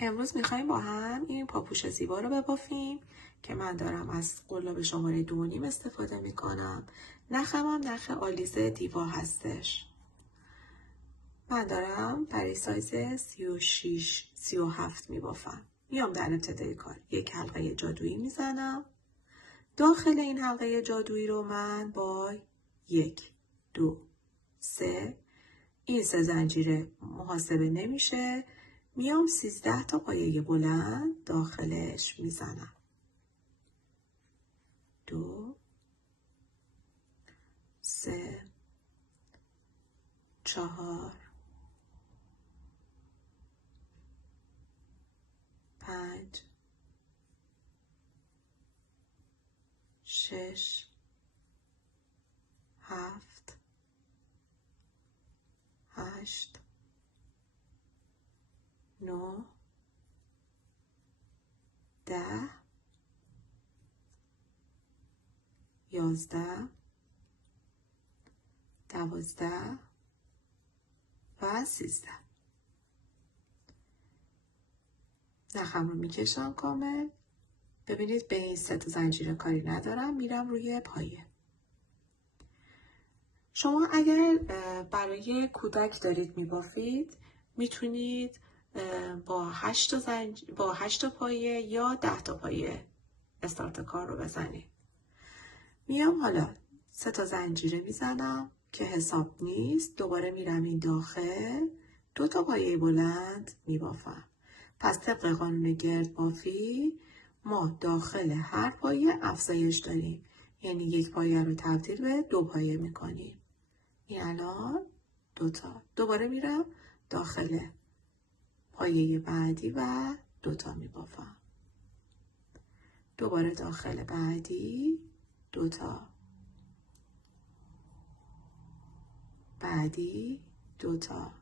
امروز میخوایم با هم این پاپوش زیبا رو ببافیم که من دارم از قلاب شماره 2.5 استفاده میکنم. نخم هم نخ آلیزه دیوا هستش. من دارم برای سایز 36-37 میبافم. میام در ابتدای کار یک حلقه جادویی میزنم. داخل این حلقه جادویی رو من با 1 2 3 این 3 زنجیره محاسبه نمیشه، میام 13 تا پایه بلند داخلش میزنم. 2 3 4 5 6 7 8 9 10 11 12 و 13. نخم رو میکشم کامل. ببینید به این 3 تا زنجیره کاری ندارم، میرم روی پایه. شما اگر برای کودک دارید میبافید میتونید با 8 تا پایه یا 10 تا پایه استارت کار رو بزنید. میام حالا 3 تا زنجیره میزنم که حساب نیست. دوباره میرم این داخل 2 تا پایه بلند میبافم. پس طبق قانون گردبافی ما داخل هر پایه افزایش داریم، یعنی یک پایه رو تبدیل به 2 پایه میکنیم. این الان 2 تا. دوباره میرم داخل پایه بعدی و 2 تا میبافم. دوباره داخل بعدی 2 تا، بعدی 2 تا،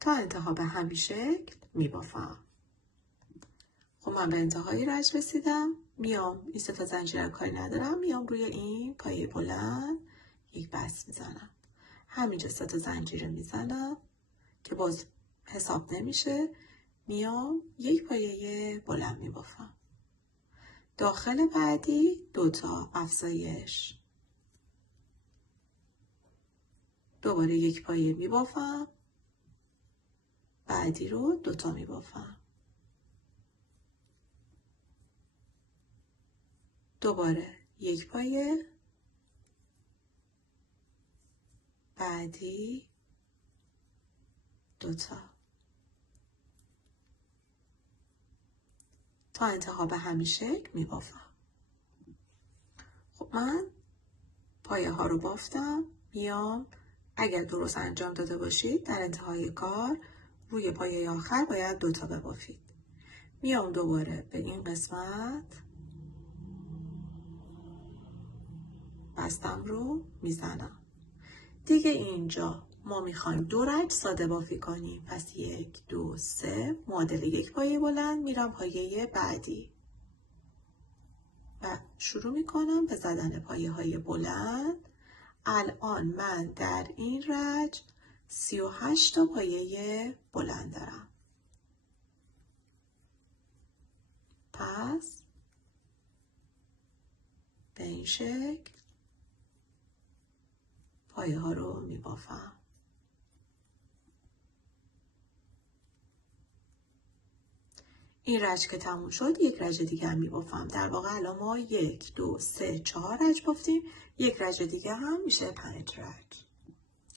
تا انتها به همین شکل میبافم. خب من به انتهای رج رسیدم. میام این 3 تا زنجیره کاری ندارم، میام روی این پایه بلند یک بست میزنم. همینجا 3 تا زنجیره میزنم که باز حساب نمیشه. میام یک پایه بلند میبافم. داخل بعدی 2 تا افزایش. دوباره یک پایه میبافم. بعدی رو 2 تا میبافم. دوباره یک پایه، بعدی 2 تا، تا انتها به همین شکل میبافم. خب من پایه ها رو بافتم. میام اگر درست انجام داده باشید در انتهای کار روی پایه آخر باید 2 تا ببافید. میام دوباره به این قسمت بستم رو میزنم. دیگه اینجا ما میخوایم 2 رج ساده بافی کنیم. پس 1 2 3 معادل یک پایه بلند میرم پایه بعدی و شروع میکنم به زدن پایه های بلند. الان من در این رج 38 تا پایه بلند دارم. پس به این شکل پایه ها رو میبافم. این رج که تموم شد یک رج دیگه هم میبافم. در واقع الان ما 1 2 3 4 رج بافتیم. یک رج دیگه هم میشه 5 رج.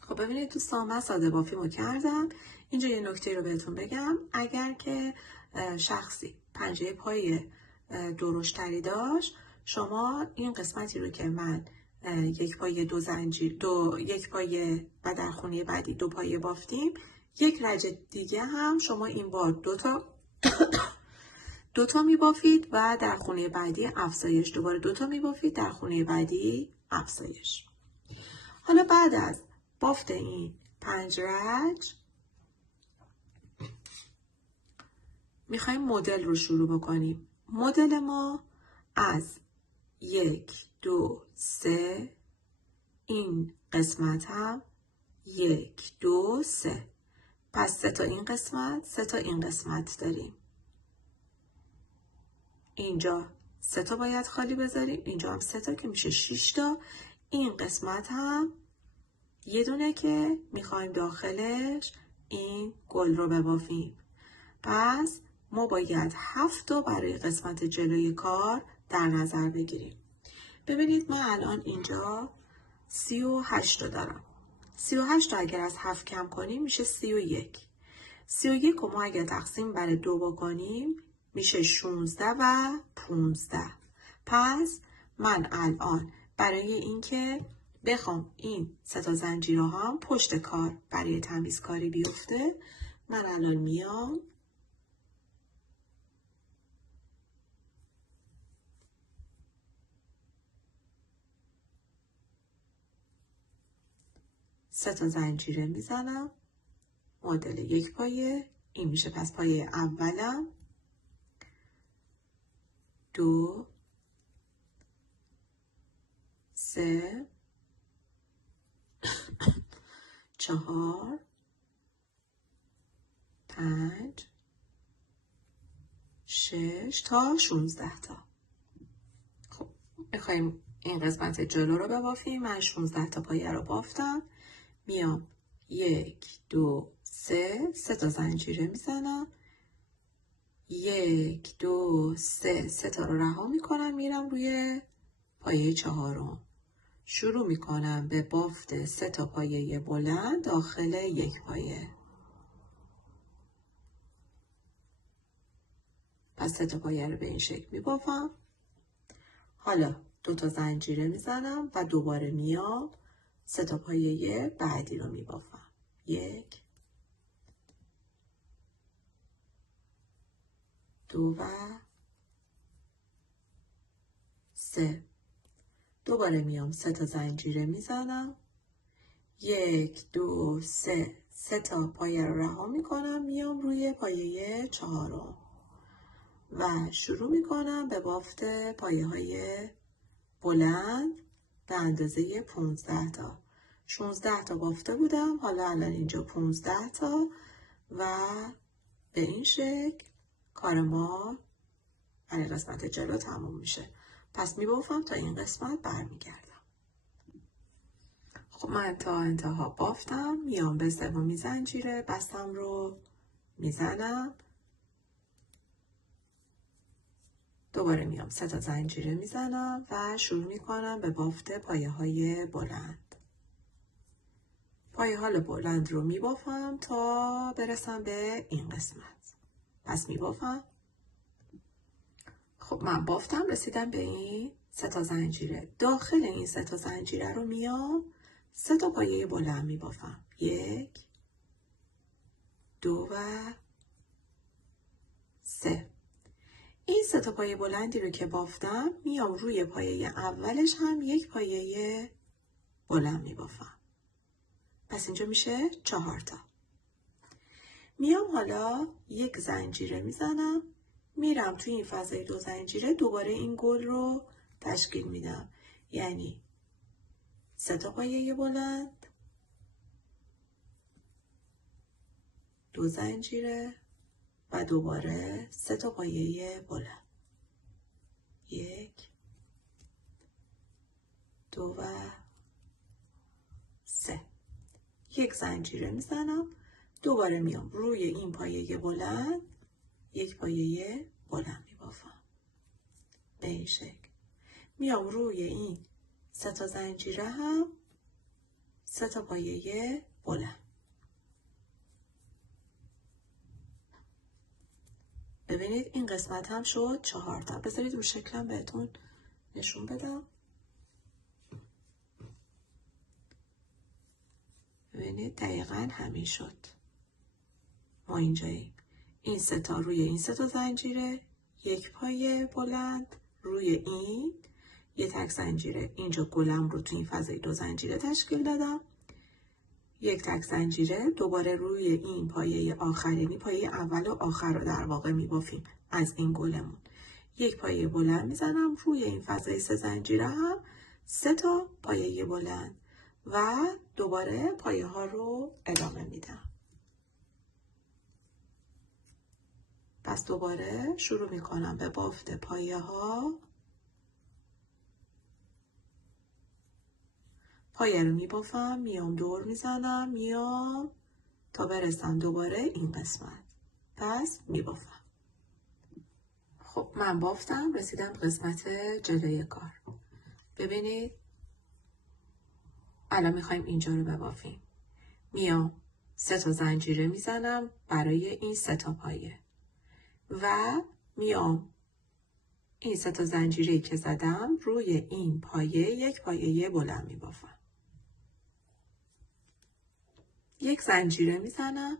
خب ببینید دوستان، من ساده بافیمو کردم. اینجا یه نکته رو بهتون بگم. اگر که شخصی پنجه پای درشتری داشت، شما این قسمتی رو که من یک پایه 2 زنجیر یک پایه و در خونه بعدی 2 پایه بافتیم، یک رج دیگه هم شما این بار 2 تا میبافید و در خونه بعدی افزایش. دوباره 2 تا میبافید، در خونه بعدی افزایش. حالا بعد از بافت این 5 رج میخوایم مدل رو شروع بکنیم. مدل ما از 1 2 3 این قسمت هم 1 2 3. پس 3 تا این قسمت، 3 تا این قسمت داریم. اینجا 3 تا باید خالی بذاریم، اینجا هم 3 تا که میشه 6 تا. این قسمت هم یه دونه که میخوایم داخلش این گل رو ببافیم. پس ما باید 7 تا برای قسمت جلوی کار در نظر بگیریم. ببینید من الان اینجا 38 تا دارم. 38 تا اگر از 7 کم کنیم میشه 31. 31 رو ما اگر تقسیم بر 2 بکنیم میشه 16 و 15. پس من الان برای اینکه بخوام این 3 تا زنجیر رو هم پشت کار برای تمیزکاری بیفته، من الان میام سه تا زنجیره میزنم، معادل 1 پایه، این میشه پس پایه اولم، 2 3 4 5 6 تا 16 تا. خب میخوایم این قسمت جلو رو ببافیم. من 16 تا پایه رو بافتم، میام 1 2 3 3 تا زنجیره میزنم، 1 2 3 3 تا رو رها میکنم، میرم روی پایه 4. شروع میکنم به بافت 3 تا پایه بلند داخل 1 پایه. پس 3 تا پایه رو به این شکل میبافم. حالا 2 تا زنجیره میزنم و دوباره میام 3 تا پایه بعدی رو میبافم. 1 2 و 3. دوباره میام 3 تا زنجیره میزنم، 1 2 3 3 تا پایه رو رها میکنم، میام روی پایه 4 و شروع میکنم به بافت پایه های بلند به اندازه 15 تا. 16 تا بافته بودم، حالا الان اینجا 15 تا و به این شکل کار ما برای قسمت جلو تموم میشه. پس میبافم تا این قسمت برمیگردم. خب من تا انتها بافتم، میام به سومین زنجیره بستم رو میزنم، دوباره میام 3 تا زنجیره میزنم و شروع میکنم به بافت پایه های بلند. پایه های بلند رو میبافم تا برسم به این قسمت. پس میبافم. خب من بافتم، رسیدم به این 3 تا زنجیره. داخل این 3 تا زنجیره رو میام 3 تا پایه بلند میبافم. 1 2 و 3. این 3 تا پایه بلندی رو که بافتم، میام روی پایه اولش هم 1 پایه بلند میبافم. پس اینجا میشه 4 تا. میام حالا 1 زنجیره میزنم، میرم توی این فضای 2 زنجیره دوباره این گل رو تشکیل میدم. یعنی 3 تا پایه بلند، 2 زنجیره و دوباره 3 تا پایه بلند. 1 2 و 3. 1 زنجیره میزنم، دوباره میام روی این پایه بلند 1 پایه بلند میبافم. به این شکل. میام روی این 3 تا زنجیره هم 3 تا پایه بلند. ببینید این قسمت هم شد 4 تا. بذارید رو شکلم بهتون نشون بدم. ببینید دقیقاً همین شد. ما اینجاییم. این 3 تا روی این 3 تا زنجیره، 1 پایه بلند روی این، 1 تک زنجیره. اینجا گلم رو تو این فضای 2 زنجیره تشکیل دادم. 1 تک زنجیره دوباره روی این پایه آخرینی، پایه اول و آخر رو در واقع میبافیم از این گلمون. 1 پایه بلند میزنم روی این فضای 3 زنجیره هم 3 تا پایه بلند و دوباره پایه ها رو ادامه میدم. پس دوباره شروع میکنم به بافت پایه ها. پایه رو میبافم، میام دور میزنم، میام تا برسم دوباره این قسمت. پس میبافم. خب من بافتم، رسیدم قسمت جلوی کار. ببینید الان میخوایم اینجا رو ببافیم. میام 3 تا زنجیره میزنم برای این 3 تا پایه و میام این 3 تا زنجیره که زدم روی این پایه یک پایه بلند میبافم. یک زنجیره میزنم،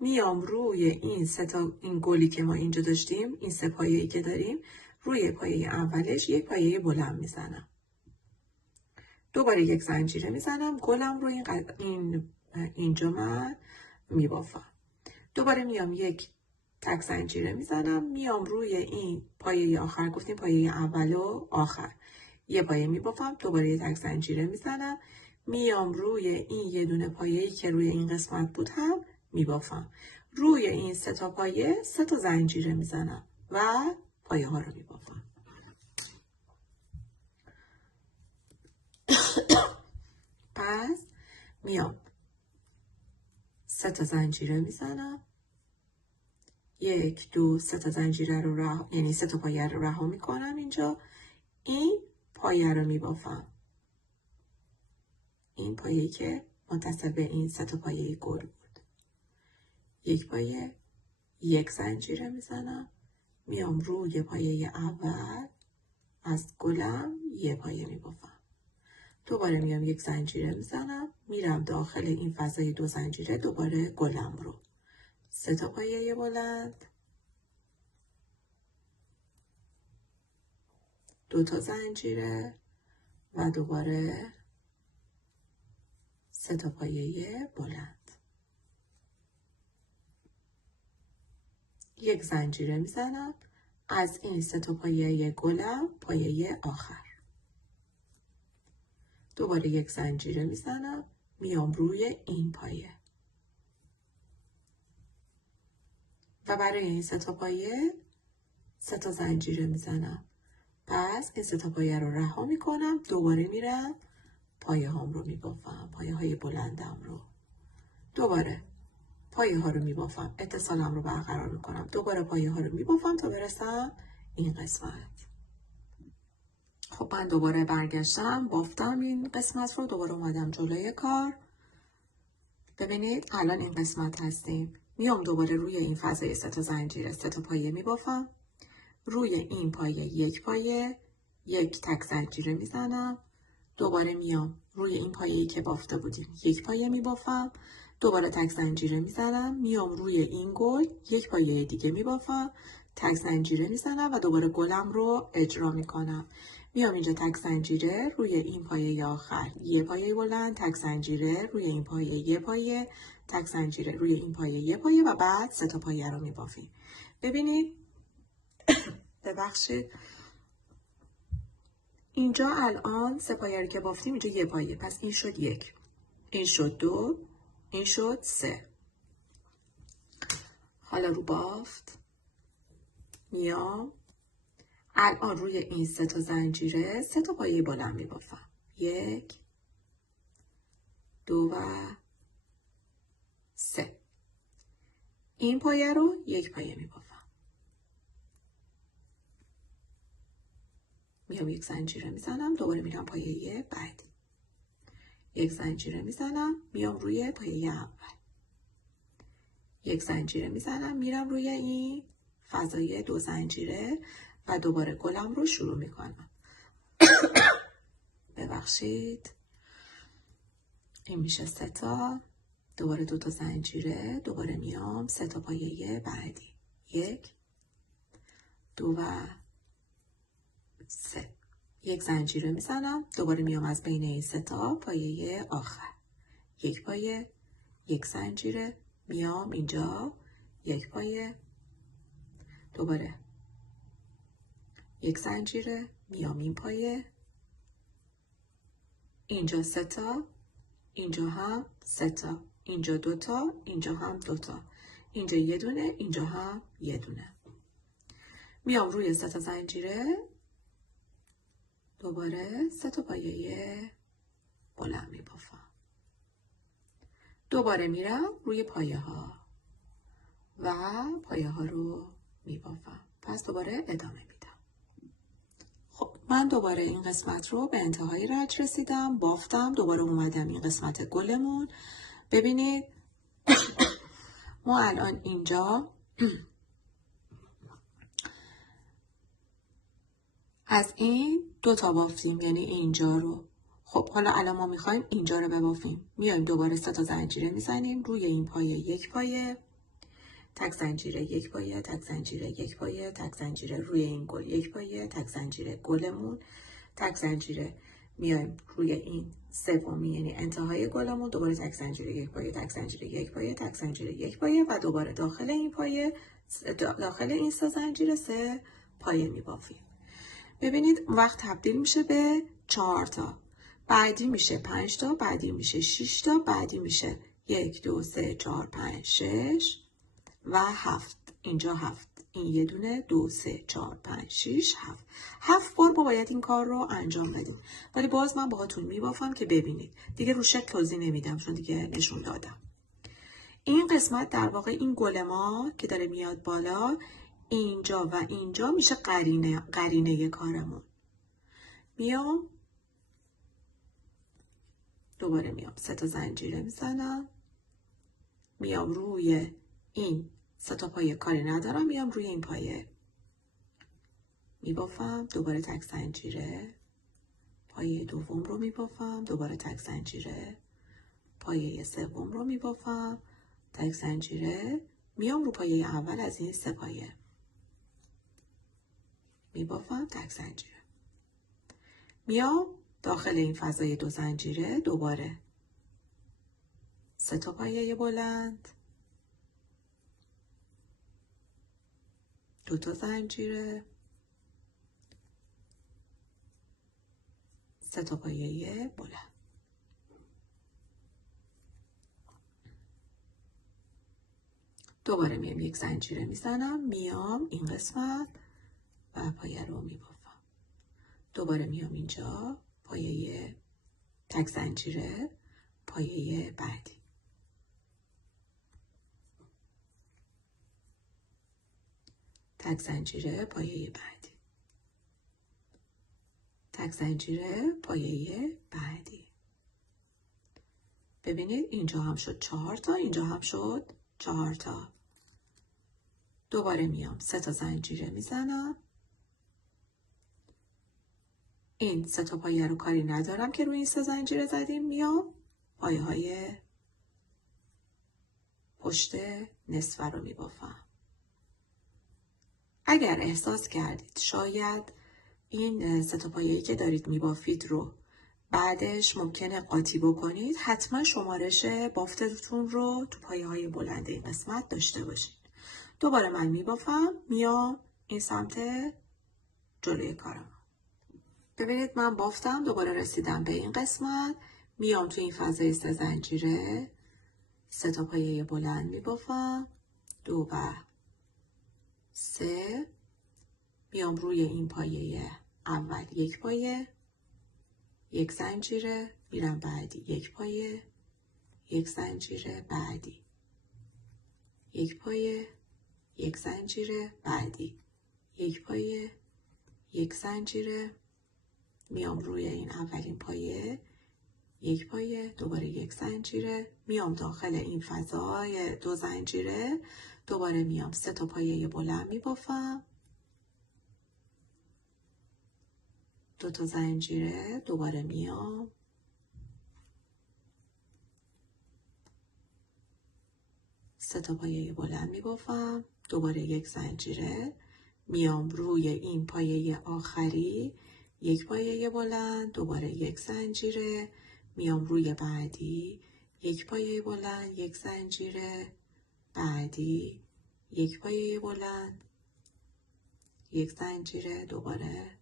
میام روی این 3 تا این گلی که ما اینجا داشتیم، این 3 پایه‌ای که داریم، روی پایه اولش یک پایه بلند میزنم. دوباره یک زنجیره میزنم، گلم رو اینجا من میبافم. دوباره میام یک تک زنجیره میزنم، میام روی این پایه آخر، گفتیم پایه اول و آخر، یه پایه میبافم، دوباره یک تک زنجیره میزنم، میام روی این یه دونه پایه‌ای که روی این قسمت بود هم میبافم. روی این 3 تا پایه 3 تا زنجیره میزنم و پایه ها رو میبافم. پس میام 3 تا زنجیره میزنم، 1 2 3 تا زنجیره رو یعنی 3 تا پایه رو رها میکنم اینجا. این پایه رو میبافم، این پایه‌ای که متصل به این 3 تا پایه گل بود. یک پایه، یک زنجیره میزنم، میام روی پایه اول از گلم یه پایه میبافم. دوباره میام یک زنجیره میزنم، میرم داخل این فضای 2 زنجیره، دوباره گلم رو 3 تا پایه بلند، 2 تا زنجیره و دوباره 3 تا پایه بلند. یک زنجیره میزنم، از این 3 تا پایه گلم پایه آخر. دوباره یک زنجیره میزنم، میام روی این پایه و برای این 3 تا پایه 3 تا زنجیره میزنم. پس این 3 تا پایه رو رها میکنم، دوباره میرم پایه هام رو میبافم، پایه های بلندم رو. دوباره پایه ها رو میبافم، اتصالم رو برقرار میکنم، دوباره پایه ها رو میبافم تا برسم این قسمت. خب من دوباره برگشتم، بافتم این قسمت رو، دوباره اومدم جلوی کار. ببینید الان این قسمت هستیم. میام دوباره روی این فضای 3 تا زنجیره 3 تا پایه میبافم، روی این پایه یک تک زنجیره میزنم، دوباره میام روی این پایه‌ای که بافته بودیم یک پایه میبافم، دوباره تک زنجیره میزنم، میام روی این گل یک پایه دیگه میبافم، تک زنجیره میزنم و دوباره گلم رو اجرا میکنم. میام اینجا تک زنجیره روی این پایه آخر یه پایه بلند، تک زنجیره روی این پایه یه پایه، تک زنجیره روی این پایه یه پایه و بعد 3 تا پایه رو میبافیم. ببینید ببخشید اینجا الان 3 پایه رو که بافتیم اینجا یه پایه، پس این شد 1، این شد 2، این شد 3. حالا رو بافت میام الان روی این 3 تا زنجیره 3 تا پایه بلند میبافم، 1 2 و 3. این پایه رو یک پایه میبافم، میام یک زنجیره میزنم، دوباره میرم پایه بعدی، یک زنجیره میزنم، میام روی پایه اول، یک زنجیره میزنم، میرم روی این فضای 2 زنجیره و دوباره گلم رو شروع میکنم. ببخشید این میشه 3 تا، دوباره 2 تا زنجیره، دوباره میام 3 تا پایه بعدی، 1 2 و 3. یک زنجیره میزنم، دوباره میام از بین این 3 تا پایه آخر، یک پایه، یک زنجیره، میام اینجا یک پایه، دوباره یک زنجیره، میام این پایه، اینجا 3 تا اینجا هم 3 تا، اینجا 2 تا، اینجا هم 2 تا، اینجا یه دونه، اینجا هم یه دونه. میام روی 3 تا زنجیره دوباره 3 تا پایه بلند میبافم. دوباره میرم روی پایه ها و پایه ها رو میبافم. پس دوباره ادامه میدم. خب من دوباره این قسمت رو به انتهای رج رسیدم، بافتم، دوباره اومدم این قسمت گلمون. ببینید ما الان اینجا از این 2 تا بافتیم، یعنی اینجا رو. خب حالا الان ما میخوایم اینجا رو ببافیم. میایم دوباره 3 تا زنجیره میزنیم روی این پایه، یک پایه، تک زنجیره، یک پایه، تک زنجیره، یک پایه، تک زنجیره روی این گل، یک پایه، تک زنجیره گلمون، تک زنجیره میایم روی این سومی یعنی انتهای گلمون، دوباره تک زنجیره، یک پایه، تک زنجیره، یک پایه، تک زنجیره، یک پایه و دوباره داخل این پایه، داخل این 3 زنجیره 3 پایه میبافیم. ببینید وقت تبدیل میشه به 4 تا، بعدی میشه 5 تا، بعدی میشه 6 تا، بعدی میشه 1 2 3 4 5 6 و 7. اینجا 7، این یه دونه، 2 3 4 5 6 7. 7 بار باید این کار رو انجام بدیم. ولی باز من باهاتون میبافم که ببینید. دیگه رو شکل توضیح نمیدم چون دیگه نشون دادم. این قسمت در واقع این گل ما که داره میاد بالا، اینجا و اینجا میشه قرینه کارمون. میام دوباره میام 3 تا زنجیره میزنم، میام روی این 3 تا پایه کاری ندارم، میام روی این پایه میبافم، دوباره تک زنجیره، پایه دوم رو میبافم، دوباره تک زنجیره، پایه سوم رو میبافم، تک زنجیره، میام رو پایه اول از این 3 پایه میبافم، تک زنجیره، میام داخل این فضای 2 زنجیره دوباره 3 تا پایه بلند، 2 تا زنجیره، 3 تا پایه بلند. دوباره میام یک زنجیره میزنم، میام این قسمت و پایه رو میبافم. دوباره میام اینجا پایه تک زنجیره، پایه بعدی. تک زنجیره، پایه بعدی. تک زنجیره، پایه بعدی. ببینید اینجا هم شد 4 تا، اینجا هم شد 4 تا. دوباره میام 3 تا زنجیره میزنم. این 3 تا پایه رو کاری ندارم که روی این 3 زنجیره زدیم، میام پایه های پشت نصفه رو میبافم. اگر احساس کردید شاید این 3 تا پایه‌ای که دارید میبافید رو بعدش ممکنه قاطی بکنید، حتما شمارش بافتتون رو تو پایه های بلند این قسمت داشته باشید. دوباره من میبافم، میام این سمت جلوی کارم. ببینید من بافتم، دوباره رسیدم به این قسمت، میام تو این فضای 3 زنجیره 3 تا پایه بلند میبافم، 2 و 3. میام روی این پایه اول یک پایه، یک زنجیره، میرم بعدی یک پایه، یک زنجیره، بعدی یک پایه، یک زنجیره، بعدی یک پایه، یک زنجیره، میام روی این اولین پایه یک پایه، دوباره یک زنجیره، میام داخل این فضای 2 زنجیره، دوباره میام 3 تا پایه بلند میبافم، 2 تا زنجیره، دوباره میام 3 تا پایه بلند میبافم، دوباره یک زنجیره، میام روی این پایه آخری یک پایه بلند، دوباره یک زنجیره، میام روی بعدی یک پایه بلند، یک زنجیره، بعدی یک پایه بلند، یک زنجیره، دوباره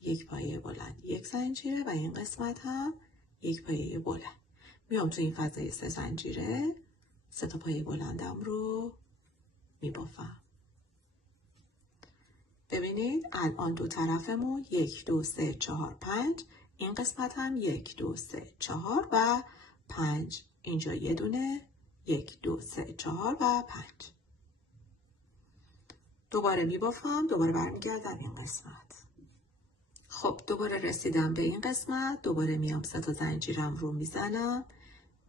یک پایه بلند، یک زنجیره و این قسمت هم یک پایه بلند. میام تو این فضای 3 زنجیره 3 تا پایه بلندم رو میبافم. ببینید الان دو طرفمون 1 2 3 4 5. این قسمت هم 1 2 3 4 و 5. اینجا یه دونه 1 2 3 4 و 5. دوباره میبافم، دوباره برمیگردم این قسمت. خب دوباره رسیدم به این قسمت، دوباره میام 3 تا زنجیرم رو میزنم،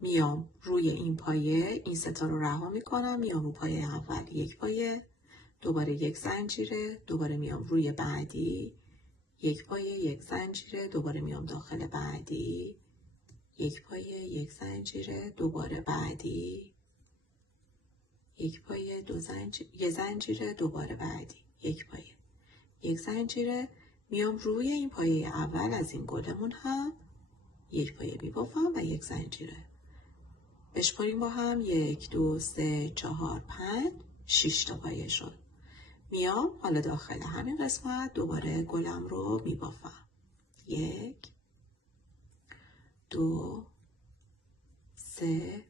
میام روی این پایه، این 3 تا رو رها میکنم، میام رو پایه اول یک پایه، دوباره یک زنجیره، دوباره میام روی بعدی یک پایه یک زنجیره، دوباره میام داخل بعدی یک پایه یک زنجیره، دوباره بعدی یک پایه دو زنجیره، یک زنجیره، دوباره بعدی یک پایه یک زنجیره. میام روی این پایه اول از این گلمون هم یک پایه میبافم و یک زنجیره. بشماریم با هم 1 2 3 4 5 6 تا پایه شد. میام حالا داخل همین قسمت دوباره گلم رو میبافم. 1 2 3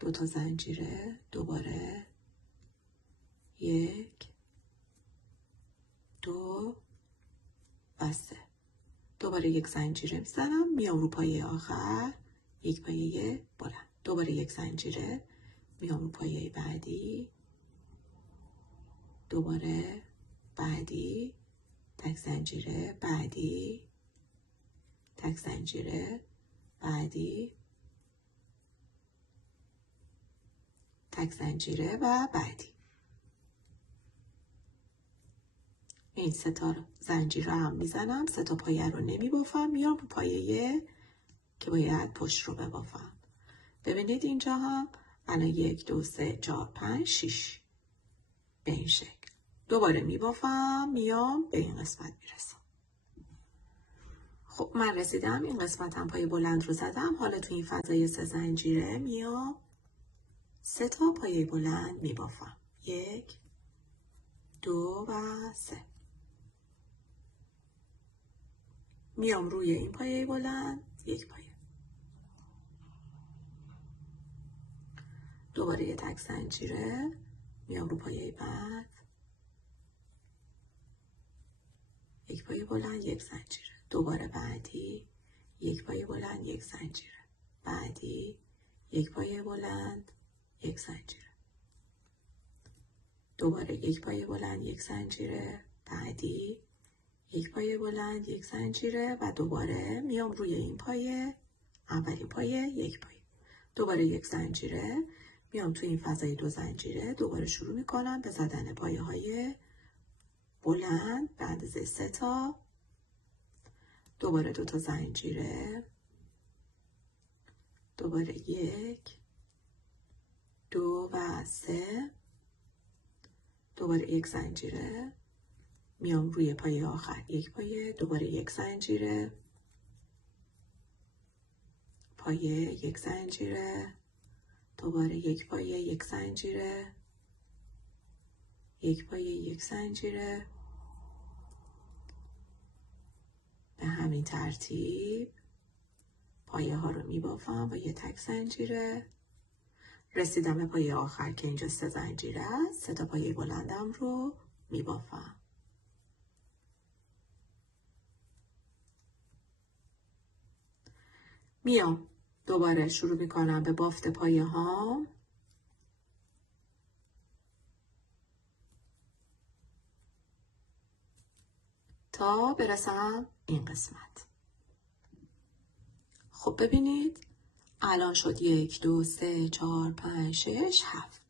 2 تا زنجیره، دوباره 1 2 و 3. دوباره یک زنجیره میزنم، میام رو پایه آخر یک پایه بلند، دوباره یک زنجیره، میام رو پایه بعدی، دوباره بعدی، تک زنجیره، بعدی، تک زنجیره، بعدی، تک زنجیره و بعدی. این 3 تا زنجیر رو هم میزنم، 3 تا پایه رو نمیبافم، میام رو پایه که باید پشت رو ببافم. ببینید اینجا هم الان 1 2 3 4 5 6 به این شکل. دوباره میبافم، میام به این قسمت میرسم. خب من رسیدم این قسمت هم پایه بلند رو زدم. حالا تو این فضای 3 زنجیره میام 3 تا پایه بلند میبافم. 1 2 و 3. میام روی این پایه بلند یک پایه، دوباره یه تک زنجیره، میام رو پایه بعد یک پایه بلند یک زنجیره، دوباره بعدی یک پایه بلند یک زنجیره، بعدی یک پایه بلند یک زنجیره، دوباره یک پایه بلند یک زنجیره، بعدی یک پایه بلند یک زنجیره و دوباره میام روی این پایه، اولین پایه یک پایه، دوباره یک زنجیره، میام توی این فضای 2 زنجیره، دوباره شروع میکنم به زدن پایه های بلند به اندازه 3 تا، دوباره 2 تا زنجیره، دوباره 1 2 و 3، دوباره یک زنجیره، میام روی پایه آخر یک پایه، دوباره یک زنجیره، پایه یک زنجیره، دوباره یک پایه یک زنجیره، یک پایه یک زنجیره. به همین ترتیب پایه ها رو میبافم با یه تک زنجیره. رسیدم به پایه آخر که اینجا 3 زنجیره است. 3 تا پایه بلندم رو میبافم. میام دوباره شروع میکنم به بافت پایه ها. تا برسم این قسمت. خب ببینید الان شد 1 2 3 4 5 6 7.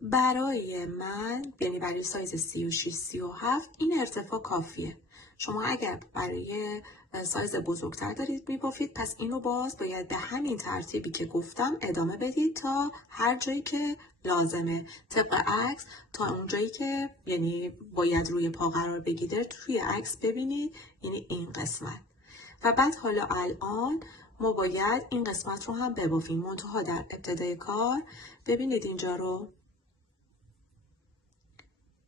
برای من یعنی برای سایز 36 37 این ارتفاع کافیه. شما اگر برای سایز بزرگتر دارید میبافید پس اینو باید به همین ترتیبی که گفتم ادامه بدید تا هر جایی که لازمه، طبق عکس تا اون جایی که یعنی باید روی پا قرار بگیره توی عکس ببینید، یعنی این قسمت. و بعد حالا الان ما باید این قسمت رو هم ببافیم. منتها در ابتدای کار ببینید اینجا رو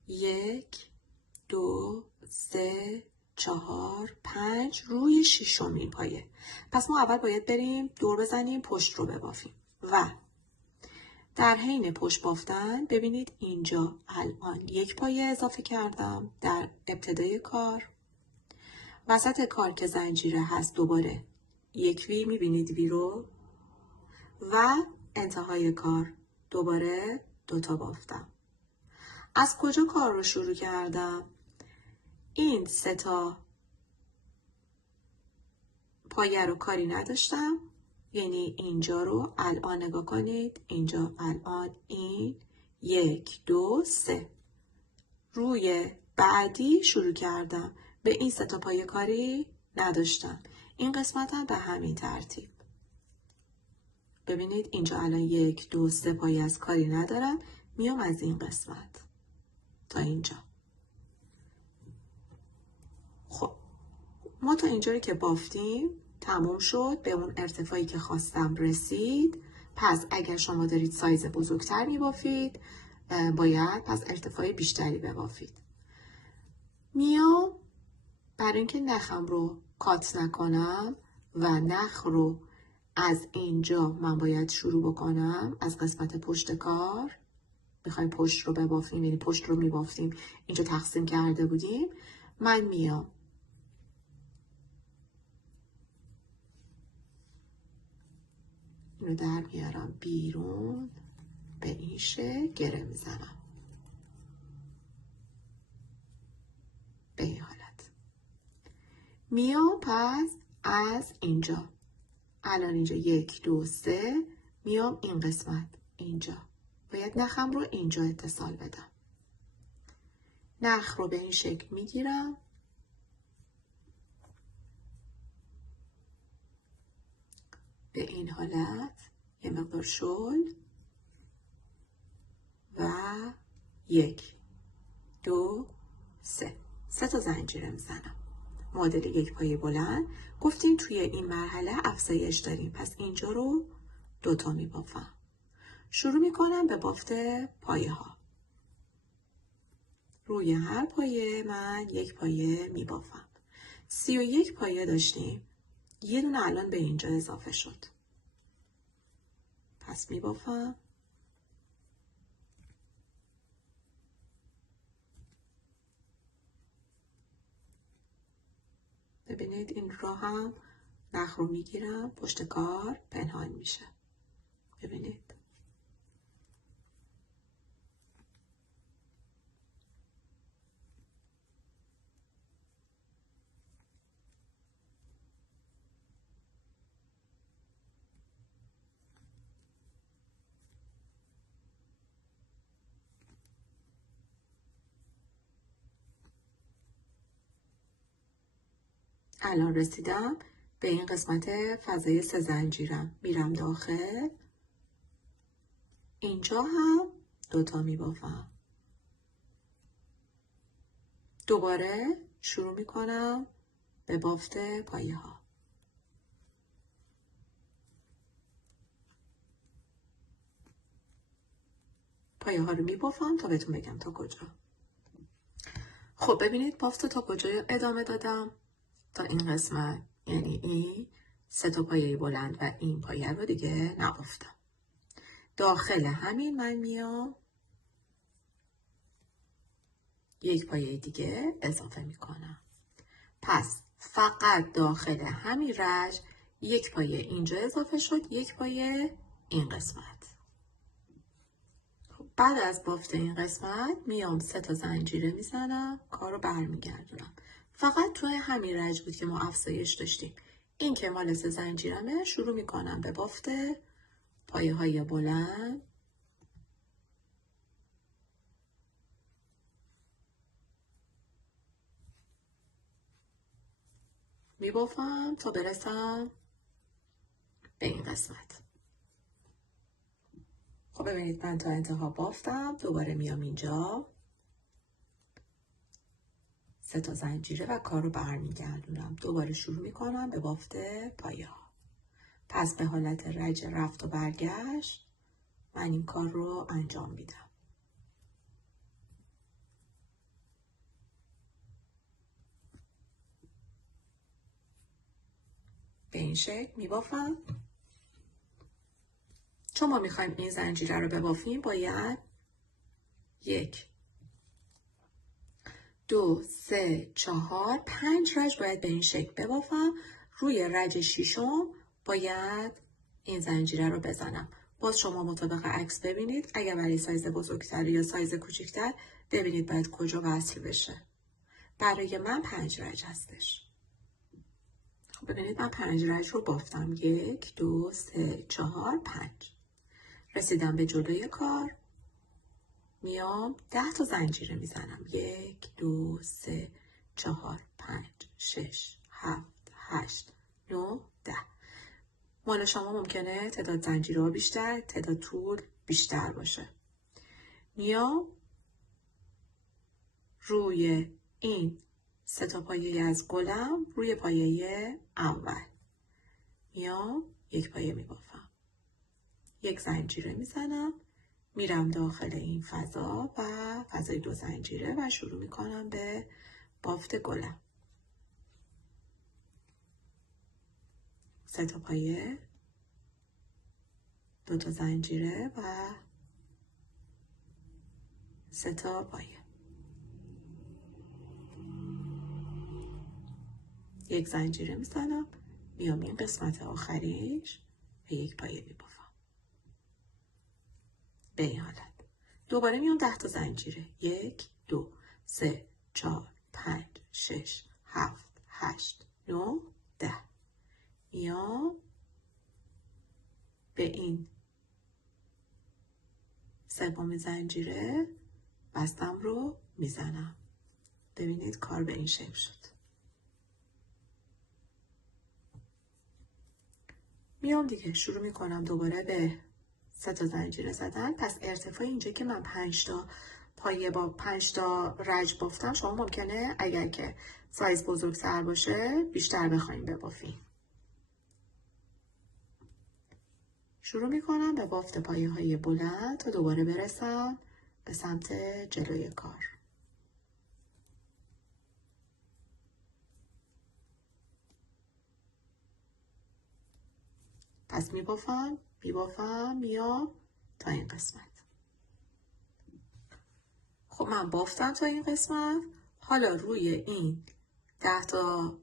1 2 3 4 5 روی ششمین پایه. پس ما اول باید بریم دور بزنیم، پشت رو ببافیم و در حین پشت بافتن ببینید اینجا الان یک پایه اضافه کردم در ابتدای کار. وسط کار که زنجیره هست دوباره یک وی، میبینید وی رو، و انتهای کار دوباره 2 تا بافتم. از کجا کار رو شروع کردم؟ این 3 تا پایه رو کاری نداشتم، یعنی اینجا رو الان نگاه کنید، اینجا الان این 1 2 3 روی بعدی شروع کردم، به این 3 تا پایه کاری نداشتم. این قسمت هم به همین ترتیب. ببینید اینجا الان 1 2 3 پایه از کاری ندارم، میام از این قسمت تا اینجا. خب ما تا اینجایی که بافتیم تموم شد، به اون ارتفاعی که خواستم رسید. پس اگر شما دارید سایز بزرگتر میبافید باید پس ارتفاع بیشتری ببافید. میام برای اینکه نخم رو کات نکنم و نخ رو از اینجا من باید شروع بکنم از قسمت پشت کار. میخوایم پشت رو ببافیم، یعنی پشت رو میبافتیم، اینجا تقسیم کرده بودیم. من میام اینو در میارم بیرون، به این شکل گره میزنم به این حالت. میام پس از اینجا الان اینجا 1 2 3 میام این قسمت اینجا باید نخم رو اینجا اتصال بدم. نخ رو به این شکل میگیرم، به این حالت یه مقدار شل و 1 2 3 تا زنجیره میزنم. معادل یک پایه بلند. گفتیم توی این مرحله افزایش داریم، پس اینجا رو 2 تا میبافم. شروع میکنم به بافت پایه ها. روی هر پایه من یک پایه میبافم. 31 پایه داشتیم، یه دونه الان به اینجا اضافه شد، پس میبافم. ببینید این راه هم نخ رو میگیرم، پشت کار پنهان میشه. ببینید الان رسیدم به این قسمت فضای 3 زنجیرم، میرم داخل، اینجا هم 2 تا میبافم. دوباره شروع میکنم به بافت پایه ها. پایه ها رو میبافم تا بهتون بگم تا کجا. خب ببینید بافت تا کجا ادامه دادم، تا این قسمت، یعنی این 3 تا پایه بلند و این پایه رو دیگه نبافتم. داخل همین من میام یک پایه دیگه اضافه میکنم. پس فقط داخل همین رج یک پایه اینجا اضافه شد، یک پایه این قسمت. بعد از بافت این قسمت میام 3 تا زنجیره میزنم، کار رو برمیگردونم. فقط توی همین رج بود که ما افزایش داشتیم. این که مال 3 زنجیرمه، شروع میکنم به بافت پایه های بلند. میبافم تا برسم به این قسمت. خب ببینید من تا انتها بافتم، دوباره میام اینجا 3 تا زنجیره و کار رو برمیگردونم. دوباره شروع میکنم به بافت پایه ها. پس به حالت رج رفت و برگشت من این کار رو انجام میدم. به این شکل میبافم. چون ما میخوایم این زنجیره رو ببافیم باید 1 2 3 4 5 رج باید به این شکل ببافم. روی رج ششم باید این زنجیره رو بزنم. باز شما مطابق عکس ببینید. اگر برای سایز بزرگتر یا سایز کوچکتر ببینید باید کجا وصل بشه. برای من 5 رج هستش. خب ببینید من 5 رج رو بافتم. 1 2 3 4 5. رسیدم به جلوی کار. میام 10 تا زنجیره میزنم. 1 2 3 4 5 6 7 8 9 10. مال شما ممکنه تعداد زنجیره ها بیشتر، تعداد طول بیشتر باشه. میام روی این 3 تا پایه از گلم روی پایه اول میام 1 پایه میبافم. 1 زنجیره میزنم. میرم داخل این فضا و فضای 2 زنجیره و شروع میکنم به بافت گلم. 3 تا پایه، 2 تا زنجیره و 3 تا پایه. 1 زنجیره میزنم. میام این قسمت آخریش و 1 پایه میبافم. به این حالت. دوباره میام 10 تا زنجیره. 1 2 3 4 5 6 7 8 9 10. میام به این سوم زنجیره بستم رو میزنم. ببینید کار به این شکل شد. میام دیگه شروع میکنم دوباره به 3 تا زنجیره زدن. پس ارتفاع اینجا که من 5 تا پایه با 5 تا رج بافتم، شما ممکنه اگر که سایز بزرگتر باشه بیشتر بخوایم ببافیم. شروع میکنم به بافت پایه های بلند تا دوباره برسم به سمت جلوی کار. پس میبافم میام تا این قسمت. خب من بافتم تا این قسمت. حالا روی این 10 تا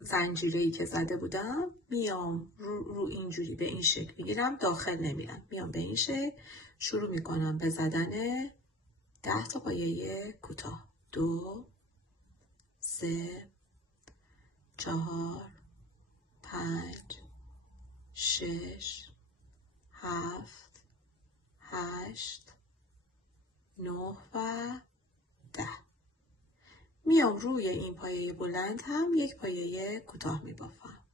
زنجیره‌ای که زده بودم میام رو اینجوری به این شکل میگیرم. داخل نمیرم. میام به این شکل شروع میکنم به زدن 10 تا پایه کوتاه. 2 3 4 5 6 7 8 9 و 10. میام روی این پایه بلند هم 1 پایه کوتاه میبافم.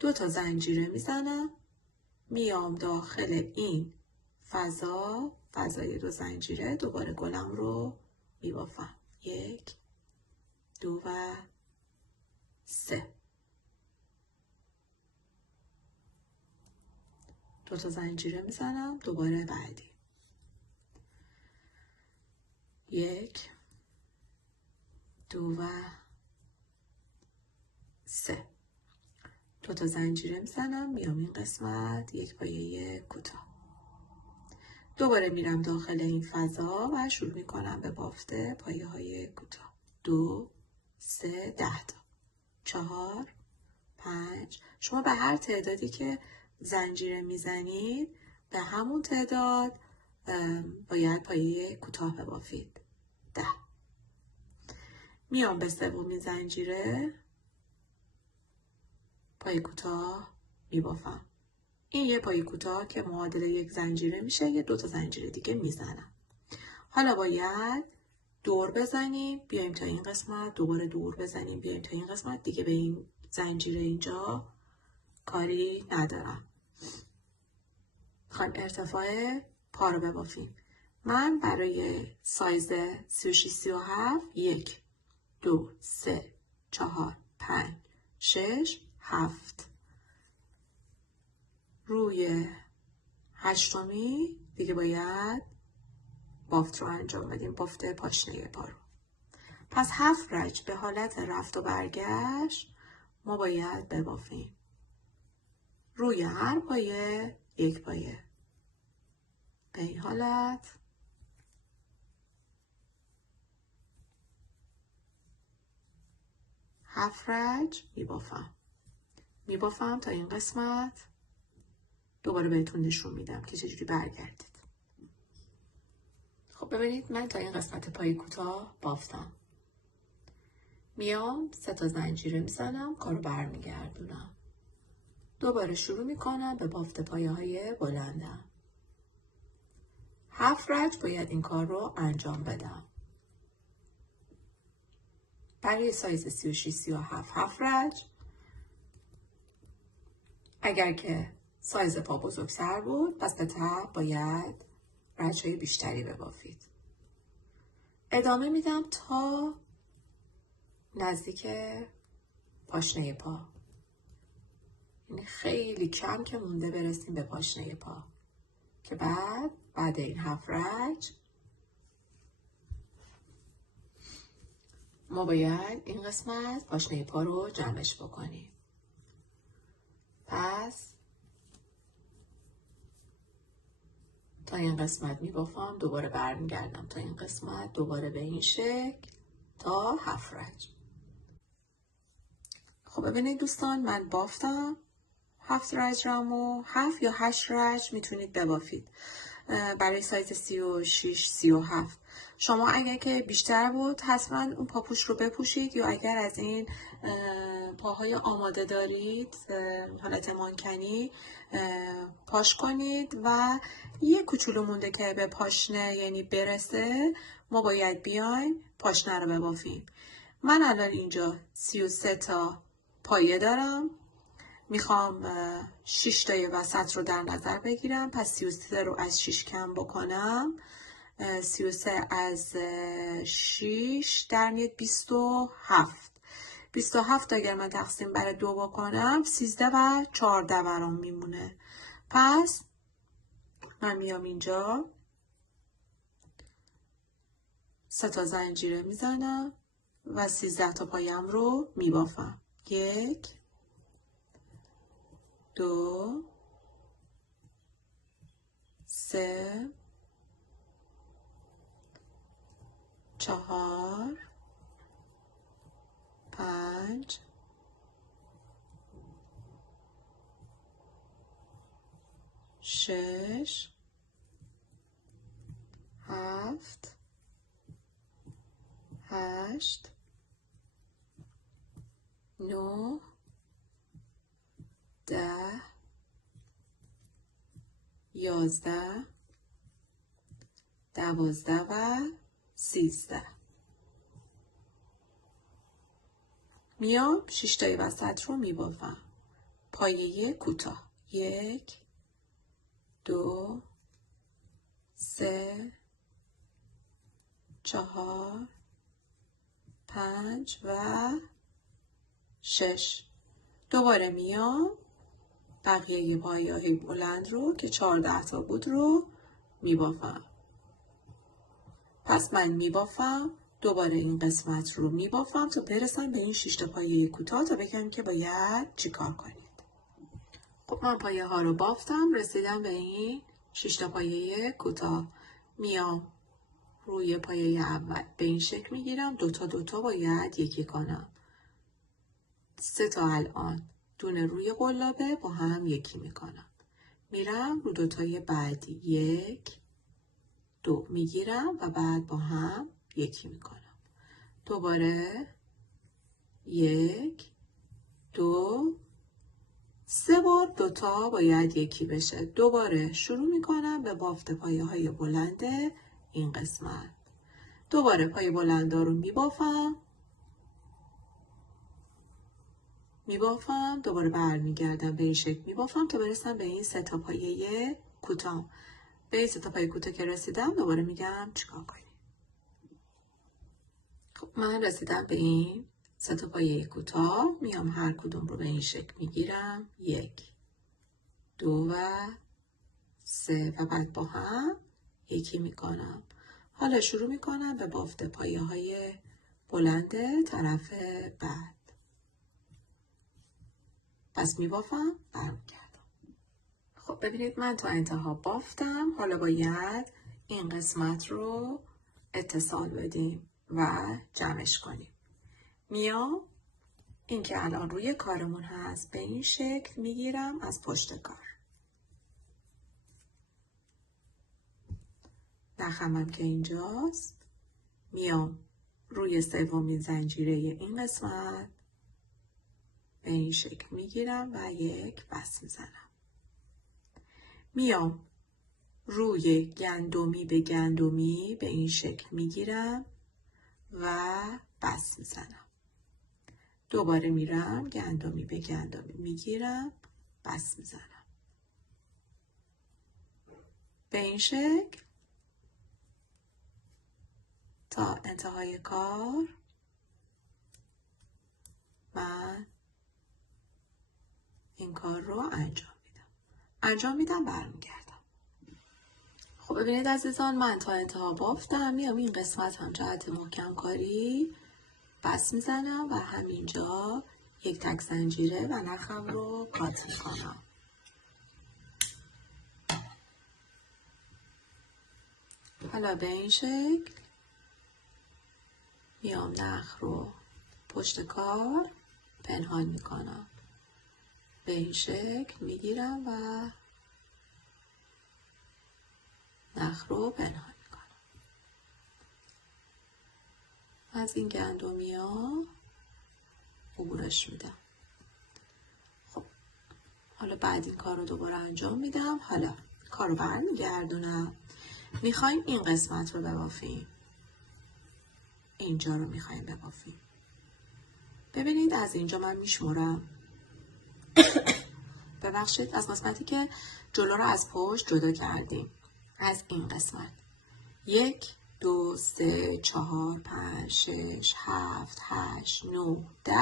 2 تا زنجیره میزنم. میام داخل این فضای 2 زنجیره دوباره گلم رو میبافم. 1 2 و 3. 2 تا زنجیره میزنم. دوباره بعدی. 1 2 و 3. 2 تا زنجیره میزنم. میام این قسمت 1 پایه کوتاه. دوباره میرم داخل این فضا و شروع میکنم به بافت پایه های کوتاه. 2 3 10 تا 4 5. شما به هر تعدادی که زنجیره میزنید به همون تعداد باید پایه کوتاه ببافید. 10. میام به سومین زنجیره پایه کوتاه میبافم. این یه پایه کوتاه که معادل 1 زنجیره میشه. یه 2 تا زنجیره دیگه میزنم. حالا باید دور بزنیم بیایم تا این قسمت. دوباره دور بزنیم بیایم تا این قسمت. دیگه به این زنجیره اینجا کاری ندارم. میخوایم ارتفاع پا رو ببافیم. من برای سایز 36-37 1 2 3 4 5 6 7 روی 8می دیگه باید بافت رو انجام بدیم. بافت پاشنه پا رو. پس 7 رج به حالت رفت و برگشت ما باید ببافیم. روی هر پایه یک پایه. به این حالت 7 رج میبافم تا این قسمت. دوباره بهتون نشون میدم که چجوری برگردید. خب ببینید من تا این قسمت پای کوتاه بافتم. میام 3 تا زنجیره میزنم، کارو برمیگردونم. دوباره شروع میکنم به بافت پایه های بلندم. 7 رج باید این کار رو انجام بدم. برای سایز 36 37 7 رج. اگر که سایز پا بزرگتر بود پس به طبع باید رج‌های بیشتری ببافید. ادامه میدم تا نزدیک پاشنه پا. یعنی خیلی کم که مونده برسیم به پاشنه پا که بعد این 7 رج ما باید این قسمت پاشنه پا رو جمعش بکنیم. پس تا این قسمت میبافم، دوباره برمیگردم تا این قسمت، دوباره به این شکل تا 7 رج. خب ببینید دوستان، من بافتم 7 رجمو. 7 یا 8 رج میتونید ببافید برای سایز 36 37. شما اگر که بیشتر بود حتما اون پاپوش رو بپوشید، یا اگر از این پاهای آماده دارید حالت مانکنی پاش کنید و یه کوچولو مونده که به پاشنه یعنی برسه ما باید بیایم پاشنه رو ببافیم. من الان اینجا 33 تا پایه دارم، میخوام 6 تای وسط رو در نظر بگیرم. پس 33 رو از 6 کم بکنم، 33 از 6 در میاد 27. 27 اگر من تقسیم بر 2 بکنم 13 و 14 برام میمونه. پس من میام اینجا 3 تا زنجیره میزنم و 13 تا پایم رو میبافم. 1 2 3 4 5 6 7 8 9 10 11 12 و 13. میام 6 تای وسط رو میبافم. پایه کوتاه 1 2 3 4 5 و 6. دوباره میام بقیه پایه‌های بلند رو که 14 تا بود رو میبافم. پس من میبافم، دوباره این قسمت رو میبافم تا برسم به این 6 تا پایه کوتاه تا بگم که باید چیکار کنید. خب من پایه ها رو بافتم، رسیدم به این 6 تا پایه کوتاه. میام روی پایه اول به این شکل میگیرم، دوتا باید یکی کنم. 3 تا الان دونه روی قلابه با هم یکی میکنم. میرم رو دوتای بعدی 1 2 میگیرم و بعد با هم یکی میکنم. دوباره 1 2 3 بار دوتا باید یکی بشه. دوباره شروع میکنم به بافت پایه های بلند این قسمت. دوباره پایه بلندا رو میبافم، دوباره برمیگردم به این شکل میبافم تا برسم به این 3 تا پایه کوتاه. به این 3 تا پایه کوتاه که رسیدم دوباره میگم چیکار کنیم. خب من رسیدم به این 3 تا پایه کوتاه. میام هر کدوم رو به این شکل میگیرم، 1 2 و 3 و بعد با هم یکی میکنم. حالا شروع میکنم به بافت پایه های بلند طرف بعد. پس میبافم برمیگردم. خب ببینید من تا انتها بافتم. حالا باید این قسمت رو اتصال بدیم و جمعش کنیم. میام این که الان روی کارمون هست به این شکل میگیرم از پشت کار. نخمم که اینجاست. میام روی سومین زنجیره این قسمت به این شکل میگیرم و یک بست میزنم. میام روی گندمی به گندمی به این شکل میگیرم و بست میزنم. دوباره میرم گندمی به گندمی میگیرم، بست میزنم. به این شکل تا انتهای کار من این کار رو انجام میدم برمیگردم. خب ببینید عزیزان من تا انتها بافتم. میام این قسمت هم جهت محکم کاری بست میزنم و همینجا یک تک زنجیره و نخم رو کات میکنم. حالا به این شکل میام نخ رو پشت کار پنهان میکنم. به این شکل میگیرم و نخ رو پنهان میکنم. از این گندمی ها عبورش میدم. خب حالا بعد این کار رو دوباره انجام میدم. حالا کار رو برمیگردونم. میخوایم این قسمت رو ببافیم. اینجا رو میخوایم ببافیم. ببینید از اینجا من میشمرم. ببخشید از قسمتی که جلو رو از پشت جدا کردیم. از این قسمت 1 2 3 4 5 6 7 8 9 10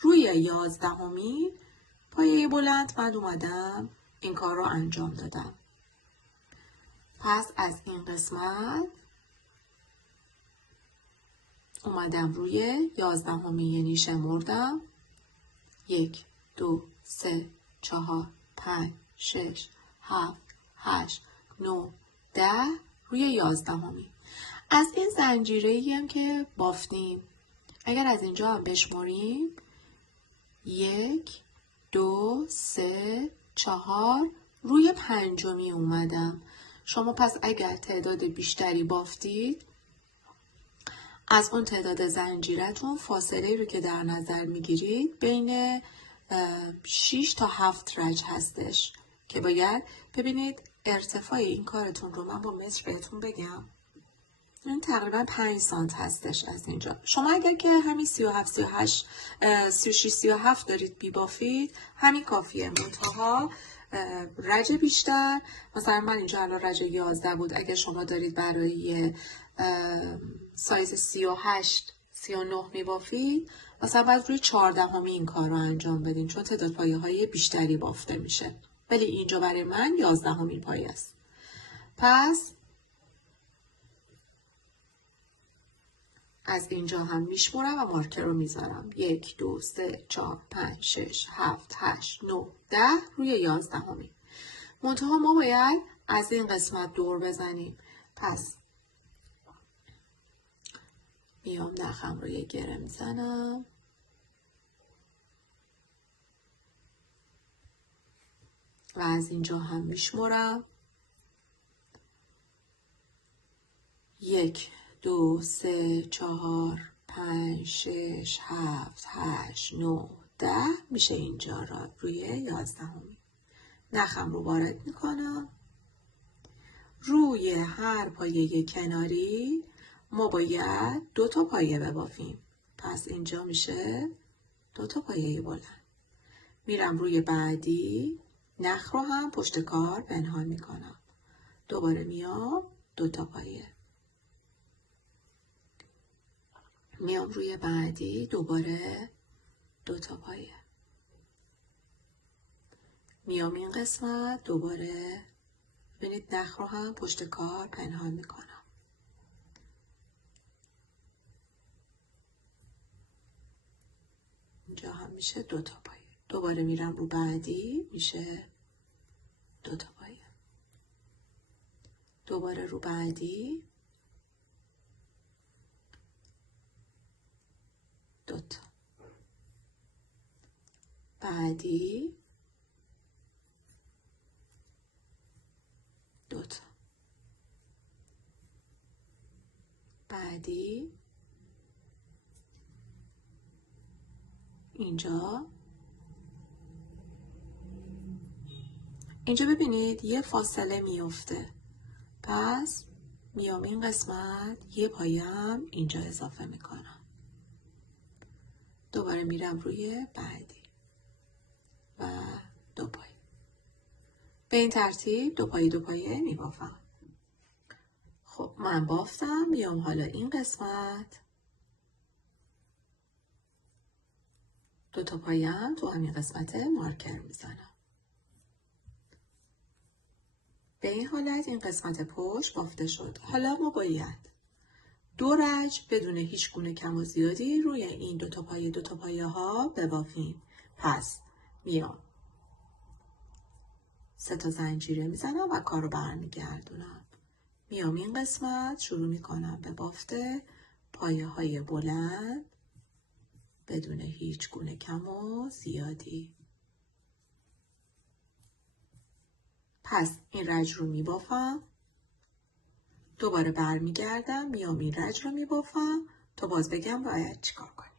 روی 11می پایه بلند من اومدم این کار رو انجام دادم. پس از این قسمت اومدم روی 11می یعنی شمردم 1 2 3 4 5 6 7 8 9 10 روی 11می. از این زنجیره‌ای هم که بافتیم اگر از اینجا هم بشمریم 1 2 3 4 روی 5می اومدم. شما پس اگر تعداد بیشتری بافتید از اون تعداد زنجیرتون فاصله رو که در نظر میگیرید بین 6 تا 7 رج هستش که باید ببینید ارتفاع این کارتون رو من با متر بهتون بگم. این تقریبا 5 سانت هستش از اینجا. شما اگر که همین 37 38 36 37 دارید بیبافید همین کافیه. منتها رج بیشتر، مثلا من اینجا الان رج 11 بود، اگر شما دارید برای سایز 38 39 میبافید مثلا باید روی 14 این کار رو انجام بدین چون تعداد پایه های بیشتری بافته میشه. ولی اینجا برای من 11 پایه است. پس از اینجا هم میشمرم و مارکر رو میذارم 1 2 3 4 5 6 7 8 9 10 روی 11می. منتها ما باید از این قسمت دور بزنیم. پس میام نخم رو یه گره میزنم و از اینجا هم میشمرم 1 2 3 4 5 6 7 8 9 10 میشه اینجا را روی 11می. نخم رو وارد میکنم. روی هر پایه کناری ما باید 2 تا پایه ببافیم. پس اینجا میشه 2 تا پایه بلند. میرم روی بعدی، نخ رو هم پشت کار پنهان میکنم. دوباره میام 2 تا پایه. میام روی بعدی، دوباره 2 تا پایه. میام این قسمت، دوباره ببینید نخ رو هم پشت کار پنهان میکنم. اینجا هم میشه 2 تا پایه. دوباره میرم رو بعدی، میشه 2 تا پایه. دوباره رو بعدی 2 تا. بعدی 2 تا. بعدی اینجا ببینید یه فاصله میفته، پس میام این قسمت یه پایم اینجا اضافه میکنم. دوباره میرم روی بعدی و 2 پایه. به این ترتیب 2 پایه میبافم. خب من بافتم، میام حالا این قسمت 2 تا پایم تو همین قسمت مارکر میزنم. به این حالت این قسمت پشت بافته شد. حالا ما باید 2 رج بدون هیچ گونه کم و زیادی روی این 2 تا پایه ها ببافیم. پس میام 3 تا زنجیره میزنم و کارو برمیگردونم. میام این قسمت شروع میکنم به بافت پایه های بلند بدون هیچ گونه کم و زیادی. پس این رج رو میبافم، دوباره برمیگردم، میام این رج رو میبافم تا باز بگم باید چیکار کنیم.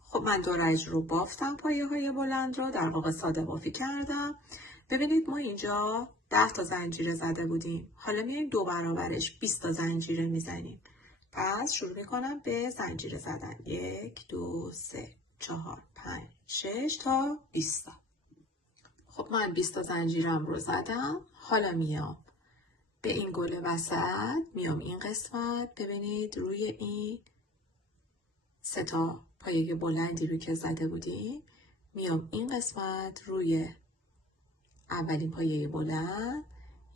خب من 2 رج رو بافتم، پایه های بلند رو در واقع ساده بافی کردم. ببینید ما اینجا 10 تا زنجیره زده بودیم، حالا میایم 2 برابرش 20 تا زنجیره میزنیم. پس شروع میکنم به زنجیره زدن. 1 2 3 4 5 6 تا 20 تا. خب من 20 تا زنجیرم رو زدم. حالا میام به این گل وسط، میام این قسمت، ببینید روی این 3 تا پایه بلندی رو که زده بودیم، میام این قسمت روی اولین پایه بلند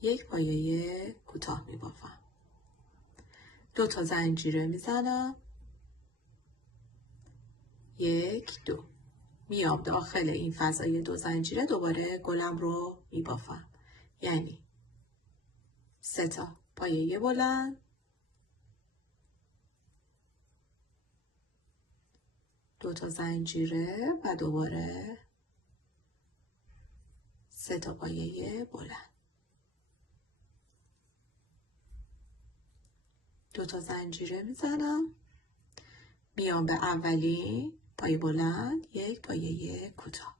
1 پایه کوتاه میبافم. 2 تا زنجیره میزنم. 1 2. میام داخل این فضای 2 زنجیره دوباره گلم رو میبافم. یعنی 3 تا پایه بلند، 2 تا زنجیره و دوباره 3 تا پایه بلند. 2 تا زنجیره میزنم. میام به اولین پایه بلند 1 پایه کوتاه.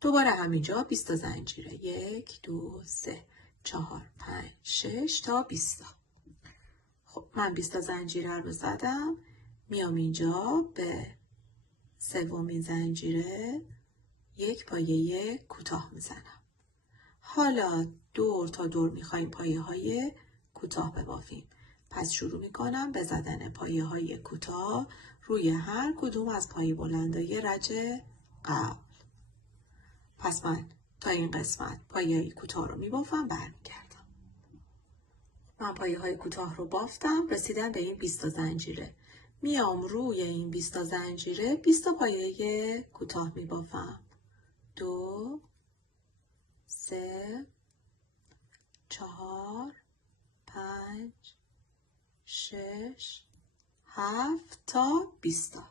دوباره همینجا 20 تا زنجیره. 1 2 3 4 5 6 تا 20 تا. خب من 20 تا زنجیره رو زدم. میام اینجا به سومین زنجیره 1 پایه کوتاه میزنم. حالا دور تا دور میخوایم پایه های کوتاه ببافیم. پس شروع میکنم به زدن پایه های کوتاه روی هر کدوم از پایه بلندای رج قبل. پس من تا این قسمت پایه کوتاه رو میبافم، برمیگردم. من پایه های کوتاه رو بافتم، رسیدم به این 20 تا زنجیره. میام روی این 20 تا زنجیره 20 تا پایه کوتاه میبافم. 2 3 4 5 6 7 تا 20 تا.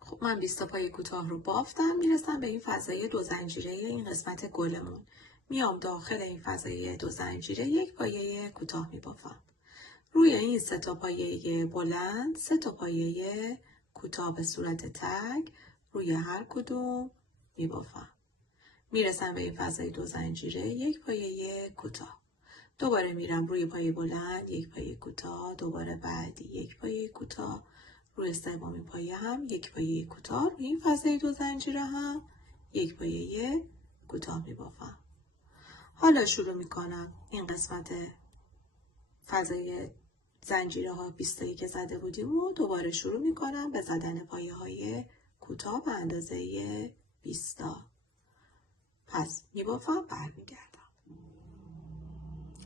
خب من 20 تا پایه کوتاه رو بافتم، میرسم به این فضای 2 زنجیره این قسمت گلمون. میام داخل این فضای 2 زنجیره 1 پایه کوتاه میبافم. روی این 3 تا پایه بلند 3 تا پایه کوتاه به صورت تک روی هر کدوم میبافم. میرسم به این فضای 2 زنجیره 1 پایه کوتاه. دوباره میرم روی پایه بلند 1 پایه کوتاه. دوباره بعدی 1 پایه کوتاه. روی سومین پایه هم 1 پایه کوتاه. روی این فضای 2 زنجیره هم 1 پایه کوتاه میبافم. حالا شروع میکنم این قسمت فضای زنجیره ها 20 تایی که زده بودیم و دوباره شروع میکنم به زدن پایه های کوتاه به اندازه 20 تا. پس میبافم، برمیگردم.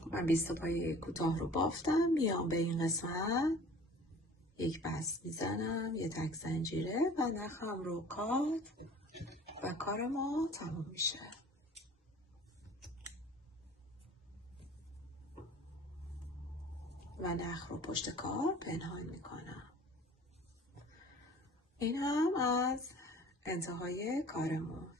من 20 تا پایه کوتاه رو بافتم، میام به این قسمت 1 بست میزنم، 1 تک زنجیره و نخم رو کات و کار ما تموم میشه. و نخ رو پشت کار پنهان میکنم. این هم از انتهای کارمون.